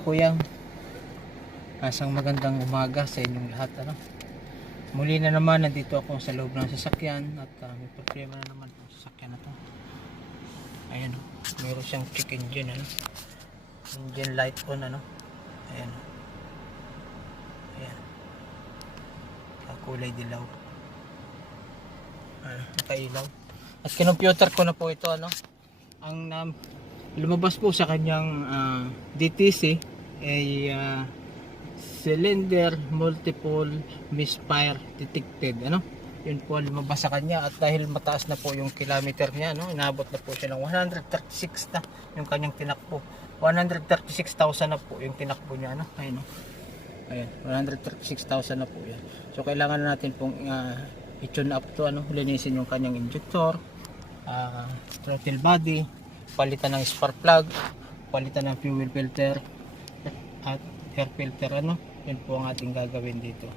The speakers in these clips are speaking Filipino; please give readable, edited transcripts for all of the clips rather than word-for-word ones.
kuya, asang magandang umaga sa inyong lahat. Muli na naman nandito ako sa loob ng sasakyan at may problema na naman ang sasakyan na to. Ayan, meron siyang check engine, engine light on, ayan, ayan, kulay dilaw, nakailaw. At kinomputer ko na po ito, ang lumabas po sa kanyang DTC ay cylinder multiple misfire detected, yun po ang lumabas sa kanya. At dahil mataas na po yung kilometer niya, inabot na po siya ng 136 na yung kanyang tinakbo. 136,000 na po yung tinakbo niya, ayun, ayan, 136,000 na po yan. So kailangan natin pong i-tune up to, linisin yung kanyang injector, throttle body, palitan ng spark plug, palitan ng fuel filter at air filter, yun po ang ating gagawin dito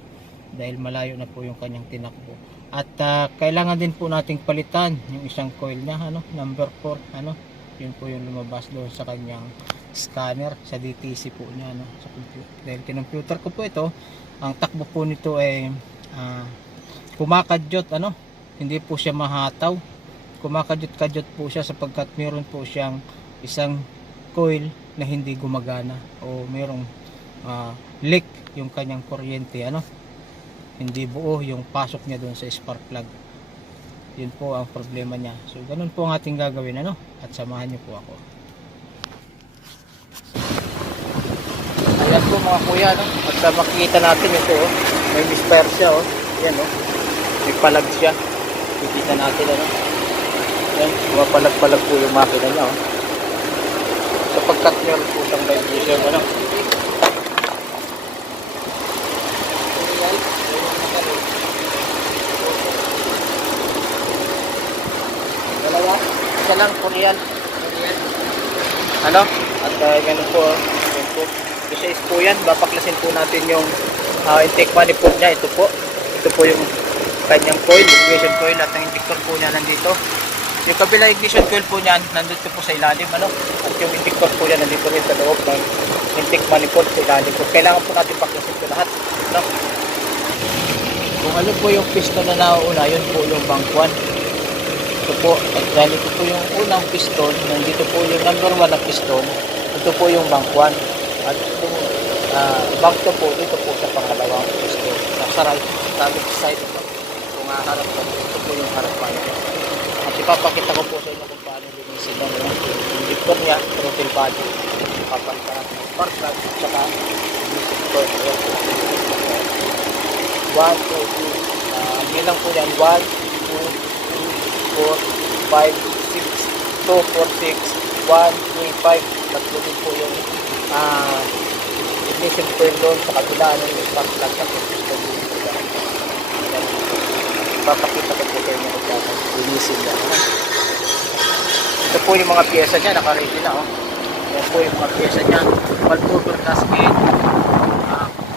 dahil malayo na po yung kanyang tinakbo. At kailangan din po nating palitan yung isang coil niya, number 4, yun po yung lumabas doon sa kanyang scanner sa DTC po niya, sa computer. Dahil kinomputer ko po ito, ang takbo po nito ay kumakadyot, hindi po siya mahataw, kumakadyot-kadyot po siya sapagkat meron po siyang isang coil na hindi gumagana o merong leak yung kanyang kuryente, hindi buo yung pasok niya doon sa spark plug. Yun po ang problema niya. So ganun po ang ating gagawin, at samahan niyo po ako. Ayan po mga kuya, at makikita natin ito, may misfire siya, yan, may palag siya, makikita natin, yan, pumapalag-palag po yung makina niya, sapagkat meron po siyang vibration, dalawa, isa lang, Korean, at ganun po, isa is po yan. Bapaklasin po natin yung intake manifold niya. Ito po yung kanyang coil, ignition coil, at ang injector po niya nandito. Yung kabila ignition coil po niyan nandito po sa ilalim, at yung injector po niya nandito rin sa loob ng intake manifold sa ilalim po. Kailangan po natin paklasin po lahat, kung ano po yung piston na nauuna, yun po yung bank 1. Ito po, at ganito po yung unang piston, nandito po yung number 1 na piston, ito po yung bank 1. At itong bank 2 po, dito po sa pangalawang piston, sa right side. Kung harap po, ito po yung harapan. At ipapakita ko po sa inyo kung paano linisin ng injector niya, throttle body, papalitan natin ng spark plug, at saka ignition coil. 1, 2, 3, bilang po yan, 1, 2, 3, 4, 5, 6, 2, 4, 6, 1, 3, 5. Tatlo din po yung ignition coil doon sa kabila ng spark plug at piston dito. Papakita ko po kayo ng kung linisin yan. Ito po yung mga pyesa niya, naka-ready na. Yan po yung mga pyesa niya, valve cover gasket,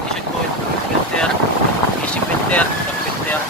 ignition coil, filter, AC filter, sub filter.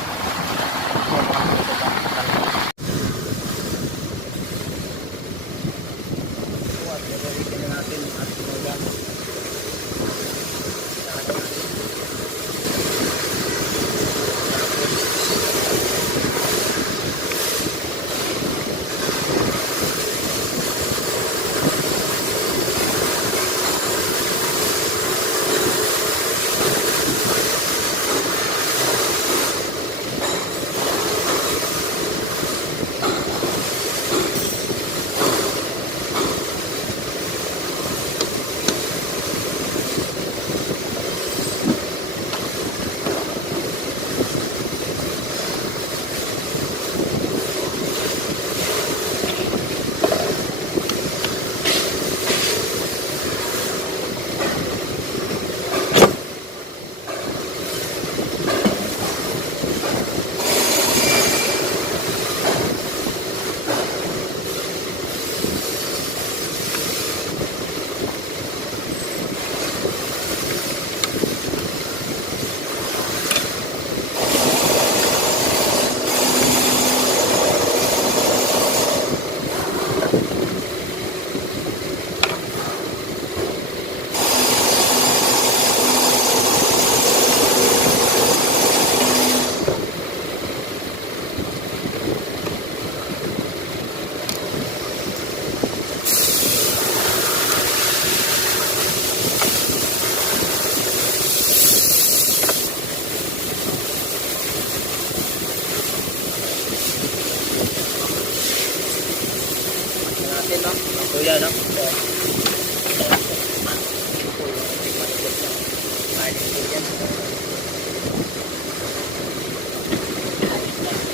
kuya, no? So,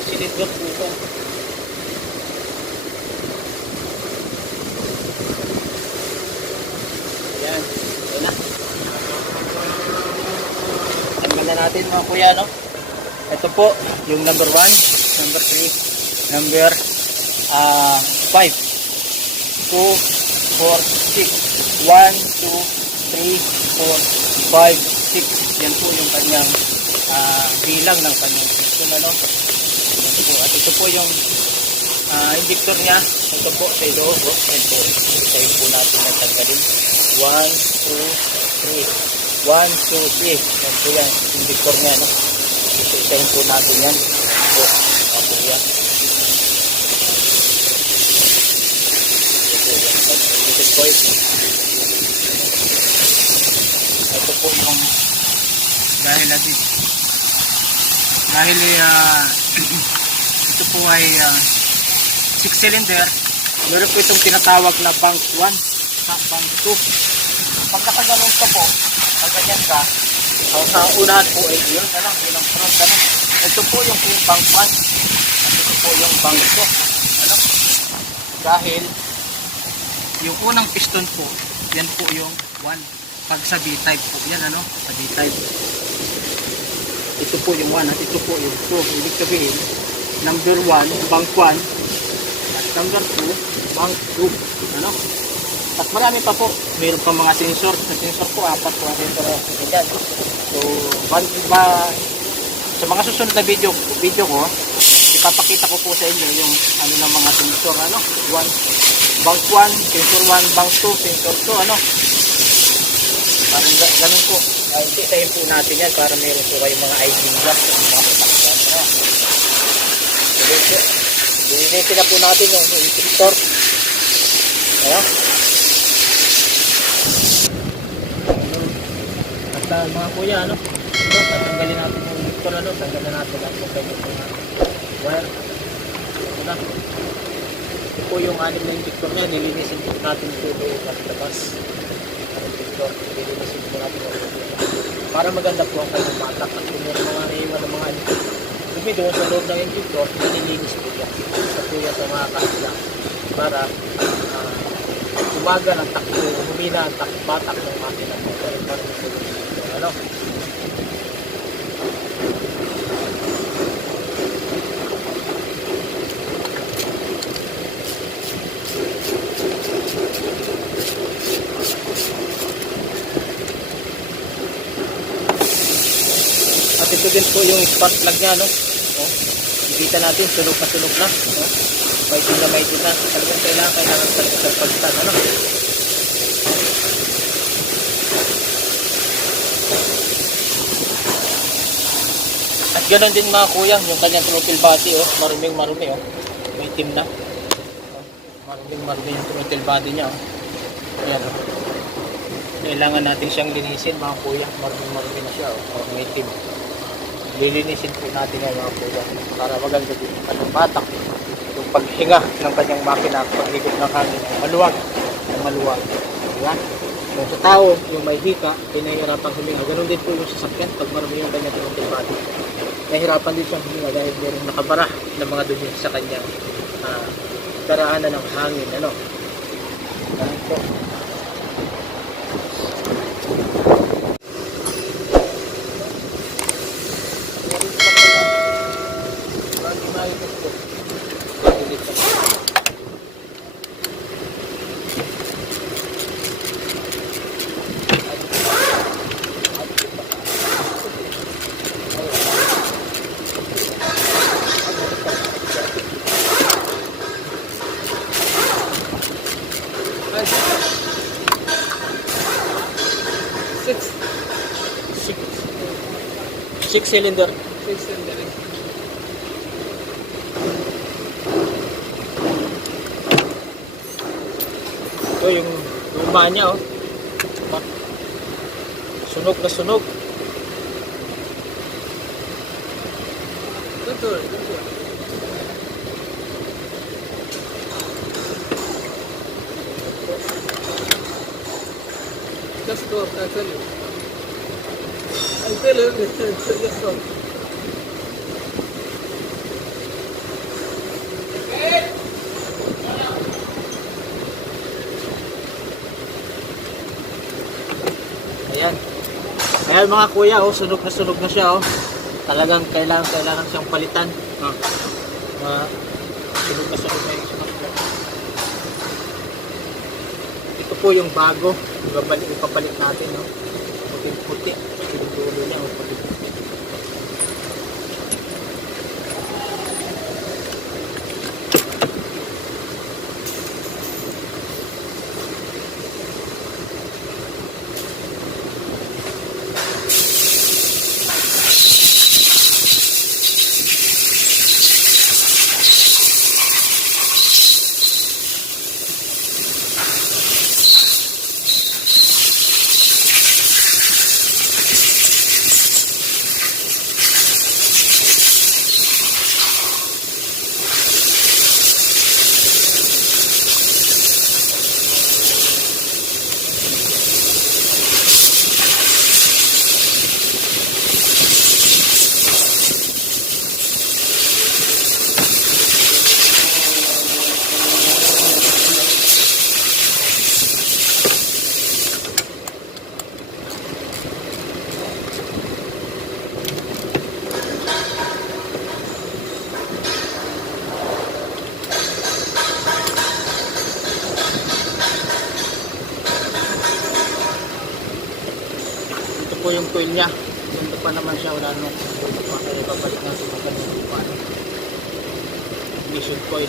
silindot po ito. Ayan, ito na. Tanggal na natin mga kuya, no? Ito po, yung number 1, number 3, number 5, 2, 4, 6, 1, 2, 3, 4, 5, 6. Yan po yung kanyang bilang ng kanyang piston, ano? Yan po. At ito po yung injector niya. Ito po sa iloob. Yan po. Isayin po natin ang tanggalin. 1, 2, 3. 1, 2, 3. Yan po yan. Injector niya, no? Isayin po natin yan. Po. Ako yan. Ito po yung dahil ito po ay 6 cylinder. Meron po itong tinatawag na bank 1 sa bank 2. Pag nakaganon ka po, pag ganyan ka, sa unahan po ay yun, yun ang front, ano. Ito po yung bank 1 at ito po yung bank 2, ano. Dahil yung unang piston po, yan po yung 1. Pag sa B-type po, yan, ano, sa B-type. Ito po yung 1 at ito po yung 2. Ibig sabihin, number 1, bank 1, at number 2, bank 2. Ano? At marami pa po. Mayroon pa mga sensor. Sa sensor po, 4 po ang sensor. So, sa mga susunod na video ko, ipapakita ko po sa inyo yung ano ng mga sensor. Ano? 1, bank 1, sensor 1, bank 2, sensor 2. Ano? Parang ganun po. Isayin po natin yan para meron po kayong mga idea nila. Linisin na po natin yung injector. Ayan. At mga kuya, ano? Ito, tatanggalin natin yung injector, ano? Tanggalin natin ang pagkakas ng wire. Ito na. Ito po yung 6 na injector niya. Nilinisin po natin po doon at labas. Nilinisin po natin para maganda po ang kanyang matak. At kung meron mga naiwan ng mga dumi doon sa loob ng injector, nililinis po yan sa kuya sa mga kasila para umaga ng takbo, humina ang batak ng makina po para ano. At ito din po yung spark plug nya, no? Ikita natin, sunog na, no? May din na. Talagang kailangan talaga sa pagtan, ano? At ganoon din mga kuya, yung kanyang throttle body, oh, marumi, oh. May itim na. Marumi yung throttle body niya, oh. Ayan, oh. Kailangan natin siyang linisin mga kuya. Marumi na siya, oh. May itim. Lilinisin po natin yan mga kuya para maganda din ang batak, yung paghinga ng kanyang makina, paghigop ng hangin, maluwag. Diba? Kung sa tao, yung may hika, pinahihirapan huminga. Ganun din po yung sasakyan pag marami yung kanyang throttle body. Nahihirapan din siyang huminga dahil mayroong nakabara ng mga dumi sa kanyang daraanan ng hangin. Ano? Ganun po. Six cylinder. Ito yung luma niya, oh. Sunog na sunog. Betul. just go, I'll tell you. I'll tell you everything, so just go. Ayan. Ayan mga kuya, oh, sunog na siya, oh. Talagang kailangan siyang palitan. Sunog na yung sunog. Ito po yung bago. Ipapalit natin, no? Puti-puti. Yung dulo niya, oh, puti-puti. Po yung coil niya. Ganda pa naman siya, wala naman pa. Kaya babalik natin ang ganun pa. Ignition coil.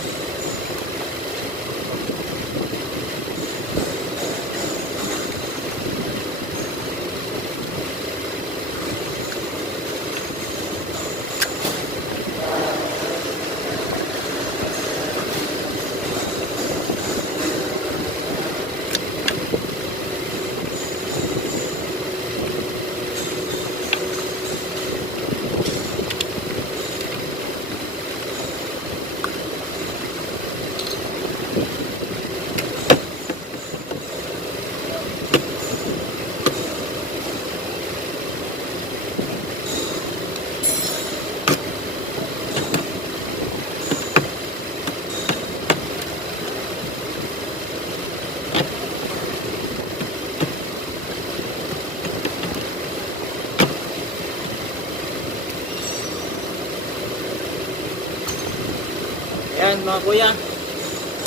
Ayan mga kuya,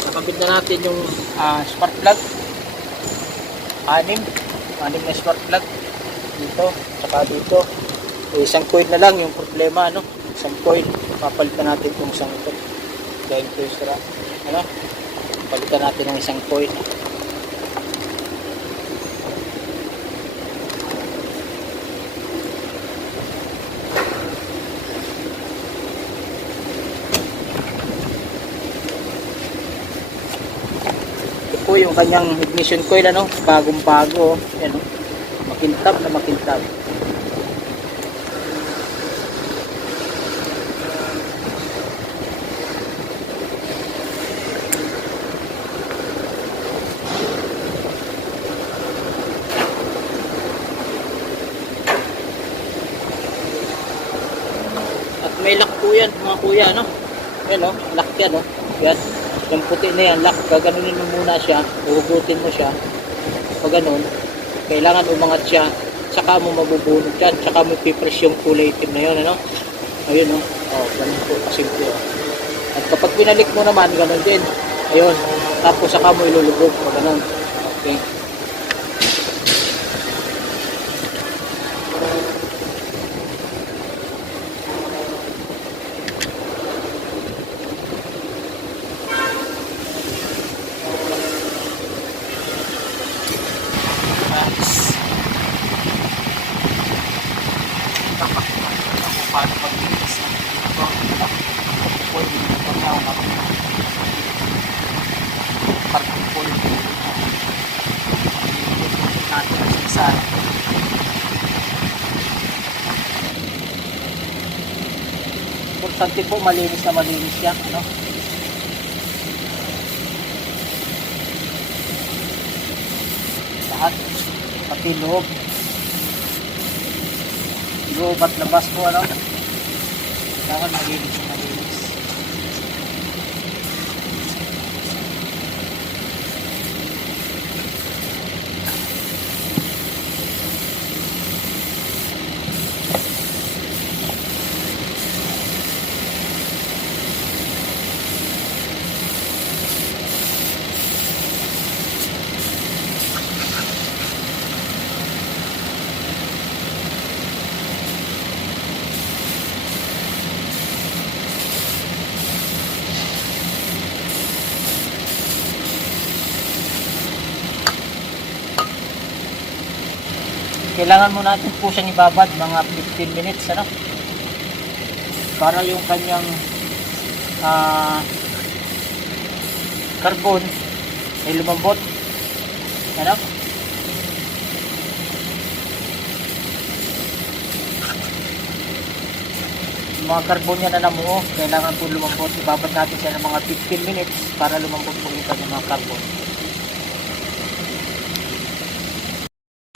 nakabit na natin yung spark plug. Anim na spark plug dito, saka dito. So, isang coil na lang yung problema, ano? Isang coil, papalitan natin kung isang ito. Dahil ito extra, ano? Palitan natin ng isang coil. Po yung kanyang ignition coil, ano, bagong bago, yan, oh. Makintab na makintab. At may lock po yan mga kuya, ano, yan, oh, lock yan, oh, yan. Yung puti na yan, lock, gaganunin mo muna siya, uhugutin mo siya. Pag ganun, kailangan umangat siya, saka mo mabubunod dyan, saka mo pipress yung kulay itim na yun, ano? Ayun, no? Oh, ganun po, kasimple. Oh. At kapag pinalik mo naman, ganun din. Ayun, tapos saka mo ilulubog, pag ganun. Okay. Paano pag-inis ito, pwede ito na pag-pulpul natin ang isa. Importante po malinis na malinis siya, ano? Lahat, pati pati loob. Loob at labas po, ano? Kailangan malinis na malinis. Kailangan mo natin po siyang ibabad mga 15 minutes, ano? Para yung kanyang carbon ay lumambot. Ano? Yung mga carbon niya na namuo, kailangan po lumambot. Ibabad natin siya ng mga 15 minutes para lumambot po yung kanyang mga carbon.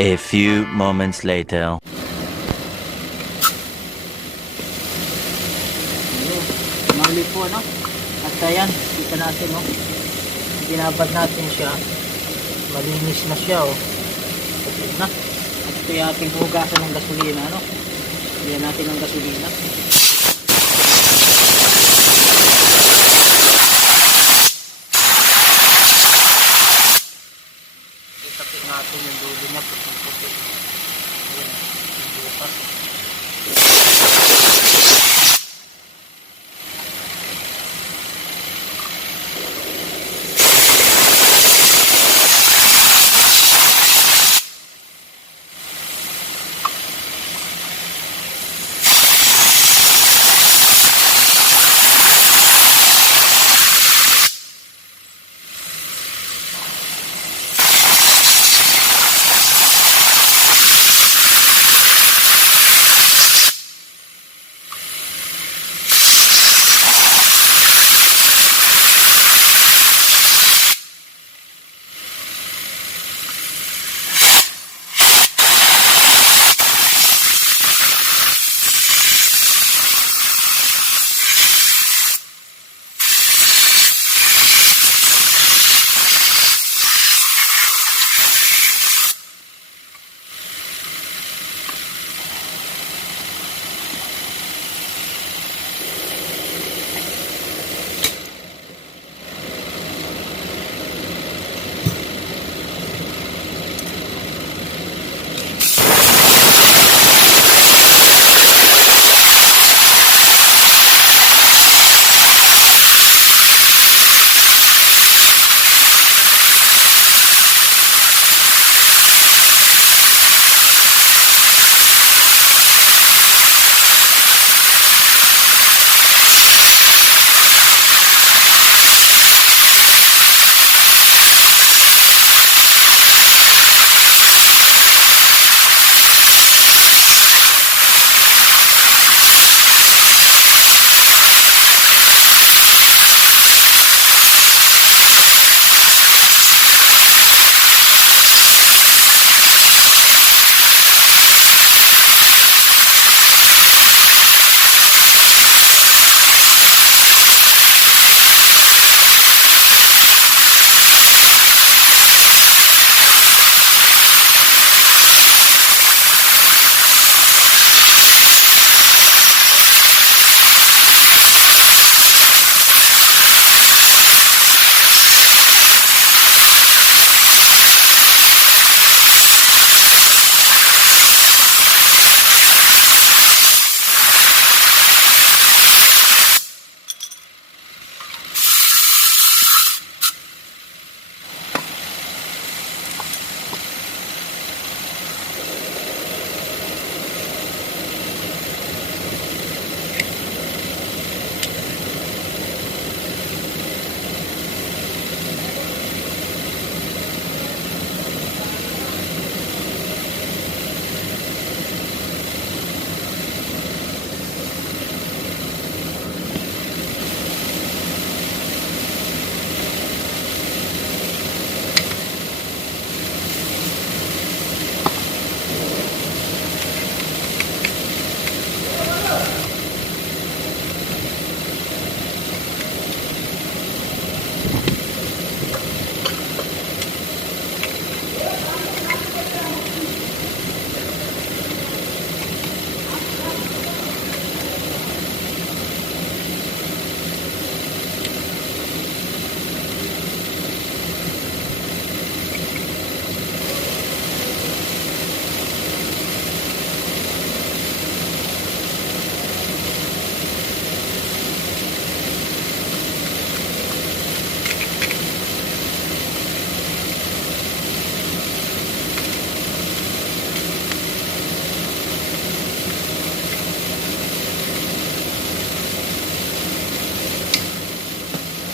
A few moments later. Mali po, ano? At ayan, kita natin, no? Binabad natin siya. Malinis na siya, oh. Ito na. At ito yung ating hugasan ng gasolina, no? Yan natin ng gasolina. Itapin natin yung dulo niya, puti-puti. Ayan, yung bukas.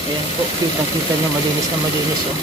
Ayan po, kita nyo malinis na malinis oh.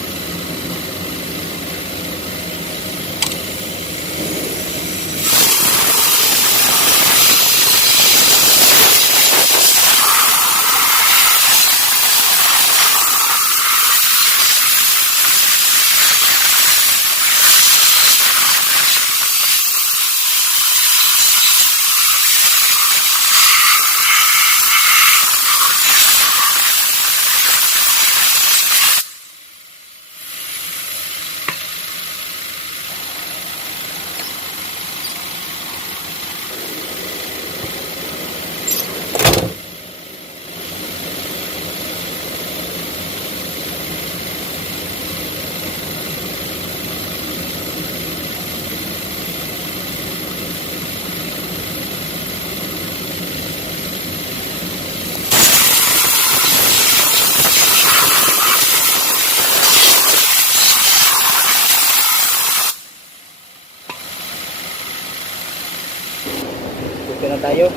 Dito na tayo.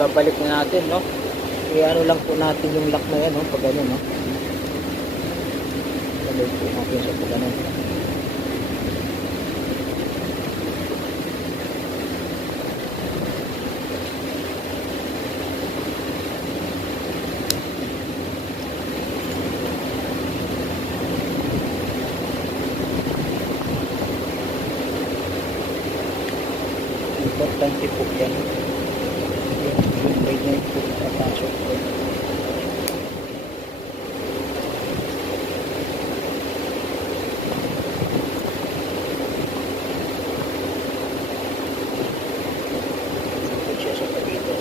Babalik na natin, no? I-ano lang po natin yung lock na yan, no? Pag ano, no? Balik po natin sa pag ano. Importante po yan. Yung blade na ito, papasok po. Ito siya sa pagito.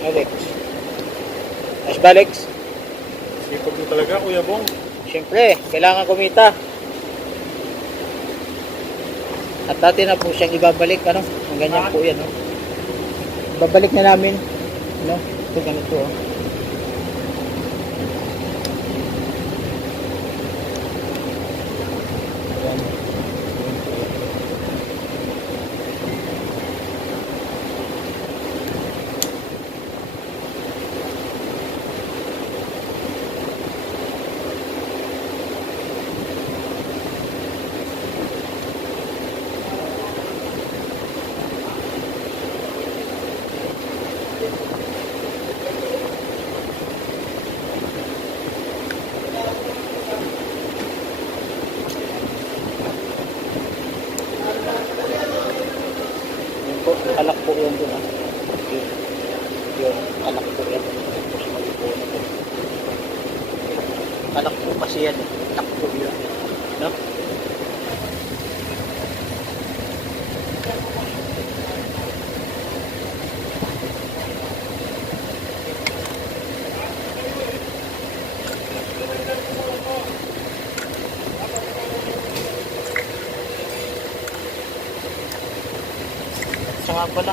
Alex. Ayos ba, Alex? Sipag mo talaga, Kuya Bong. Siyempre, kailangan kumita. At dati na po siyang ibabalik, ano? Ang ganyan po yan, no? Babalik na namin, no? Ito ganito, oh. Ayan. Po, alak po yun dun, ah. Yun, alak po yan. Alak po kasi yan, alak po yun. No? Sa nga pala,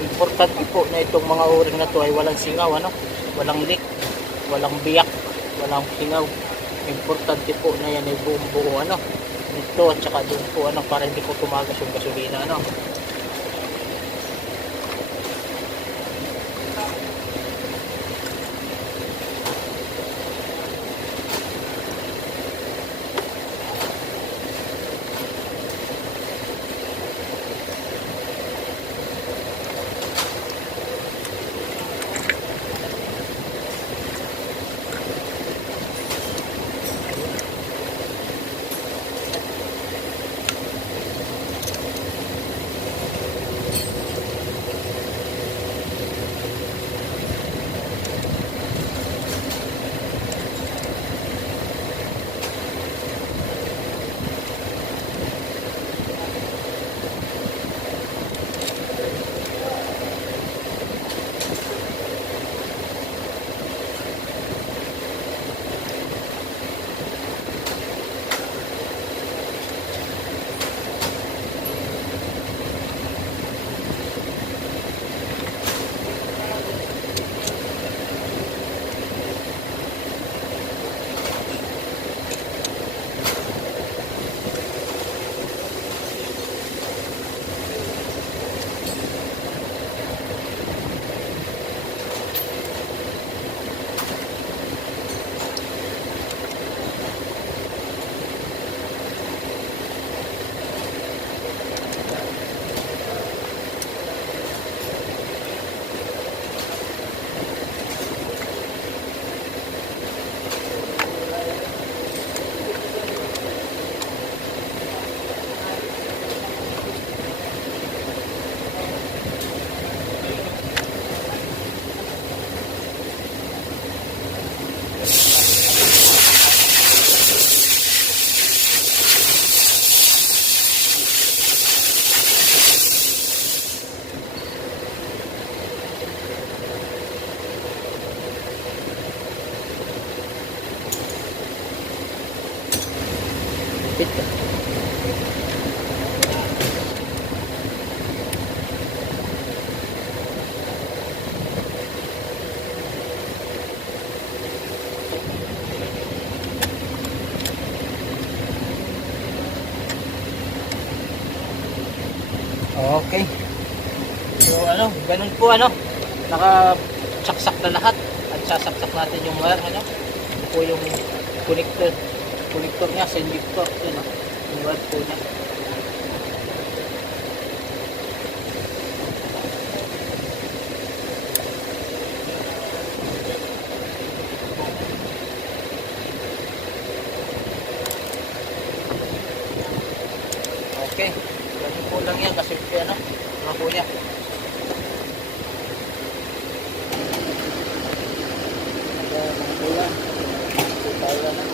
importante po na itong mga o-ring na to ay walang singaw, ano? Walang leak, walang biyak, walang singaw. Importante po na yan ay buong buo, ano? Ito at saka doon po, ano? Para hindi po tumagas yung gasolina, ano? Malapit ka. Okay. So ano, ganun po ano. Naka-saksak na lahat. At sasaksak natin yung wire ano. Ito po yung connector niya sa injector. Yan o. Yung wire po niya. Okay. Ganun po lang yan kasi ano, mga kuya. Mga kuya. Ito tayo na.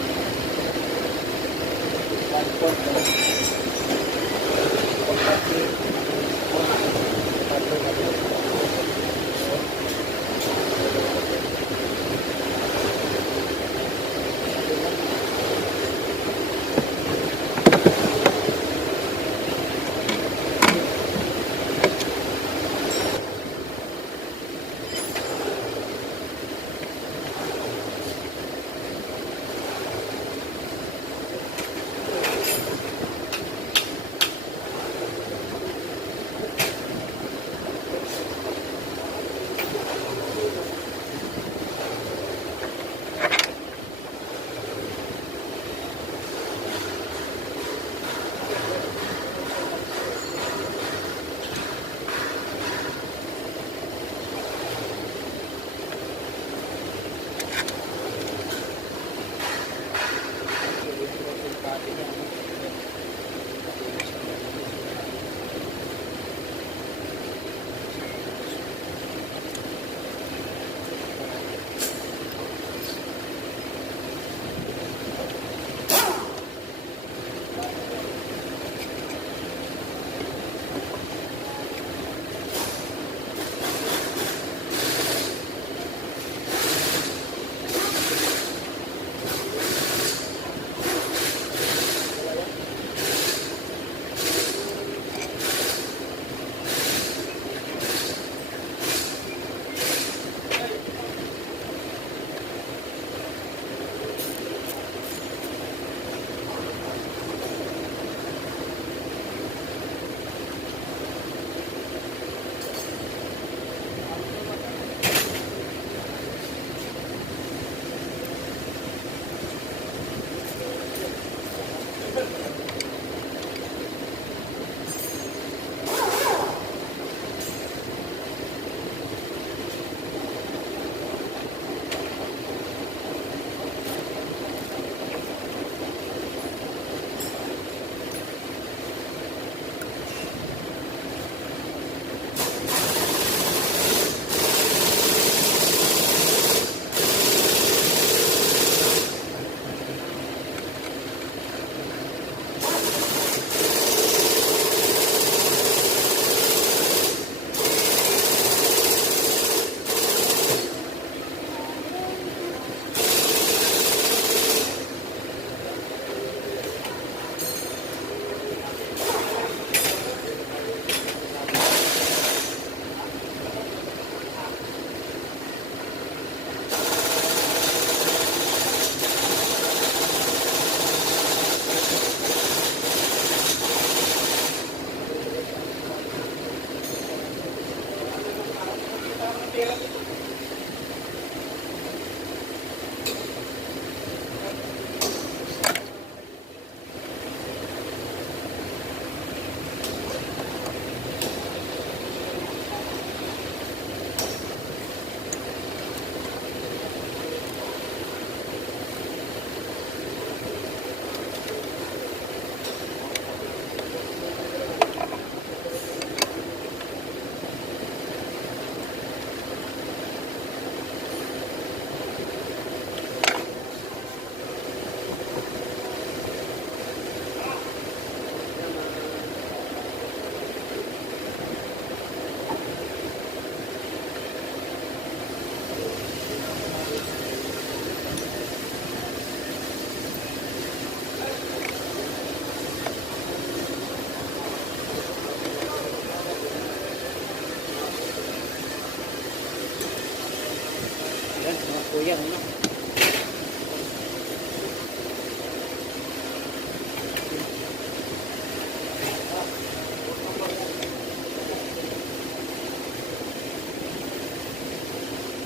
po yan, no?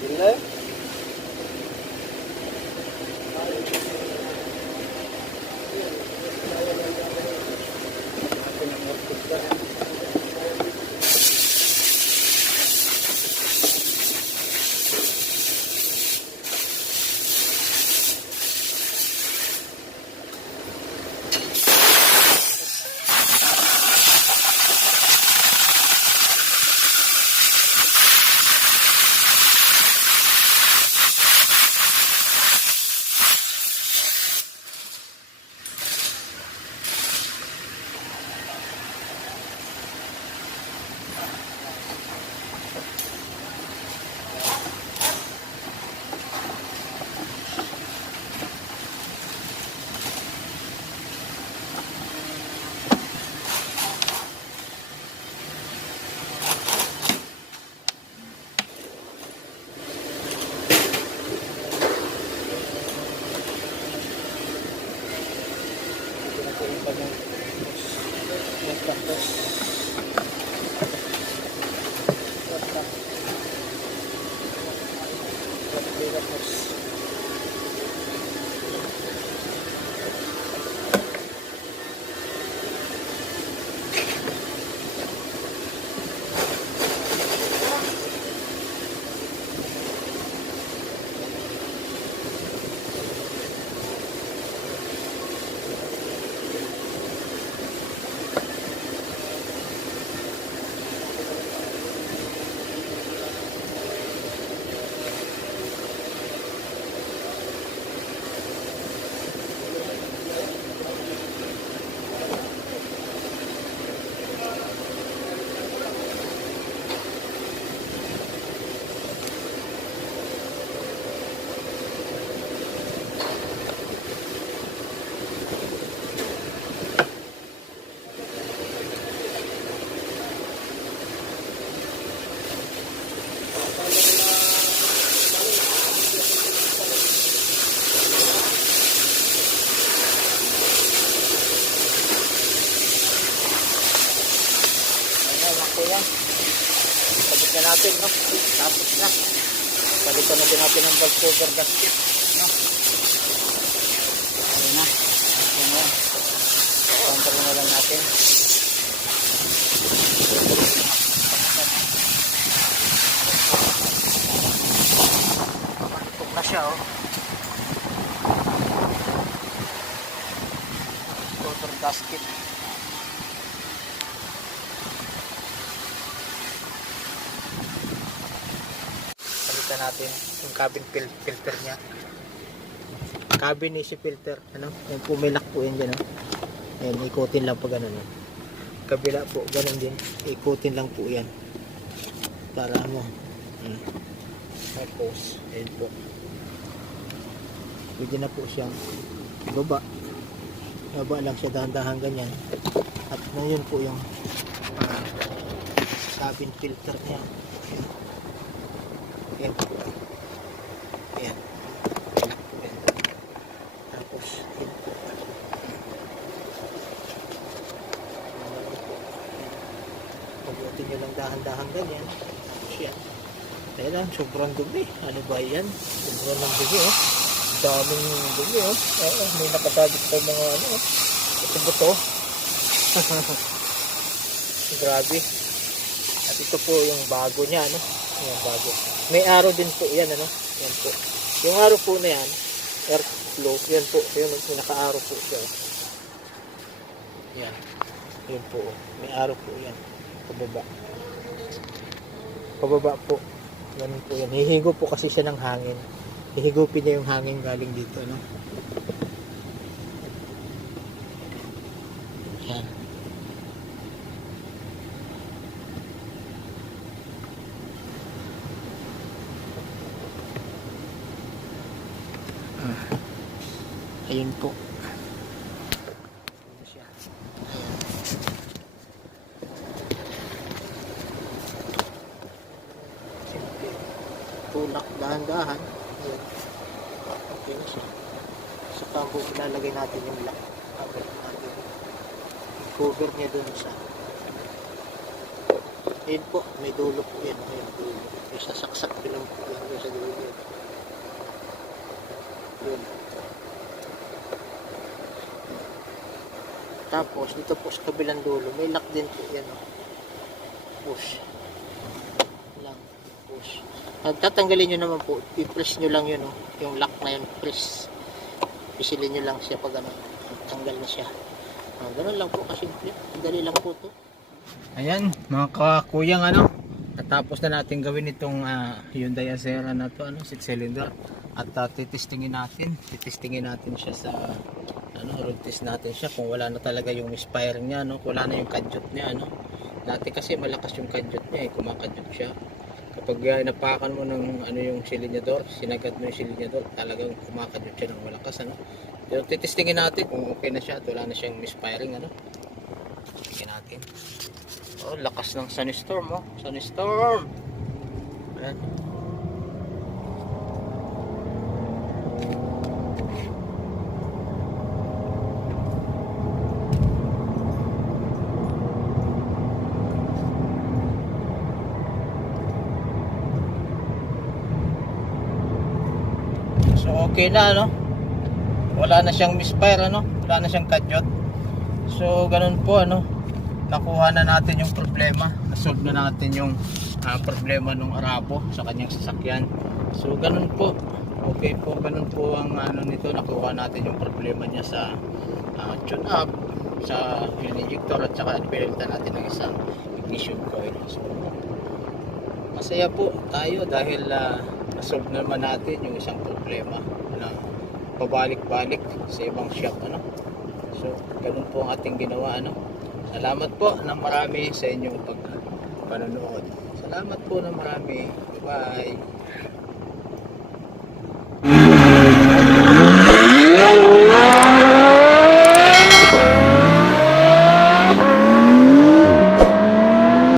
Bila? Sabit na natin, no? Tapos na. Palitan na din natin ang valve cover gasket, no? Ayun na. Ayun na. Counter na lang natin. Palitok na siya, oh. Cover gasket. Natin yung cabin filter niya, cabin AC filter, ano, yung pumilak po yan dyan, no? Ayan, ikutin lang po ganun, no? Kabila po ganun din, ikutin lang po yan para mo may pose. Ayan po, pwede na po siyang baba lang siya dahan-dahan ganyan, at ngayon po yung cabin filter niya. Ayan. Ayan. Tapos pagutin nyo lang dahan-dahan ganyan. Tapos yan. Kaya lang, sobrang dumi. Ano ba yan? Sobrang ng dumi, oh. Daming dumi, oh. May nakasagit pa mga ano, oh. Buto-buto. Grabe. At ito po yung bago niya, ano. Ayan, bago. May arrow din po yan, ano. Yan po. Yung arrow po na yan, airflow, yan po. Yan, yung naka-arrow po siya. Yan. Yan po. May arrow po yan. Pababa. Pababa po. Yan po yan. Hihigo po kasi siya ng hangin. Hihigupin niya yung hangin galing dito, ano. Yan. Ayun po. Ito siya. Simple. Tulak dahan-dahan. Ayan. Okay na siya. Sa tambo, ilalagay natin yung lock. Cover natin. Cover niya dun sa... Ayun po, may dulo po yan. Ayun, dulo. Yung sasaksak ko lang po yan. Yung sa dulo yan. Yun. Tapos, dito po sa kabilang dulo, may lock din po yan. Push. Lang. Push. At tatanggalin nyo naman po, i-press nyo lang yun, yung lock na yun, press. Pisilin nyo lang siya pag ano, tanggal na siya. Ganun lang po kasimple. Dali lang po to. Ayan, mga kakuyang ano, natapos na natin gawin itong Hyundai Azera na to, 6 cylinder. At titistingin natin siya sa road test natin siya kung wala na talaga yung misfiring niya, wala na yung kadyot niya, Dati kasi malakas yung kadyot niya, kumakadyot siya. Kapag inapakan mo ng yung silinyador, sinagad mo yung silinyador, talagang kumakadyot siya ng malakas, Pero titistingin natin kung okay na siya at wala na siyang misfiring, Tingnan natin. Oh, lakas ng sunstorm, Sunstorm. Ayan. So okay na, wala na siyang misfire, wala na siyang kadyot. So ganun po, nakuha na natin yung problema, nasolve na natin yung problema ng Arabo sa kanyang sasakyan. So ganun po, okay po, ganun po ang nito, nakuha natin yung problema niya sa tune up, sa fuel injector, at saka pinalitan natin ng isang ignition coil. So masaya po tayo dahil nasolve naman natin yung isang problema na pabalik-balik sa ibang shop, So ganun po ang ating ginawa, Salamat po ng marami sa inyong panonood. Salamat po ng marami. Bye-bye.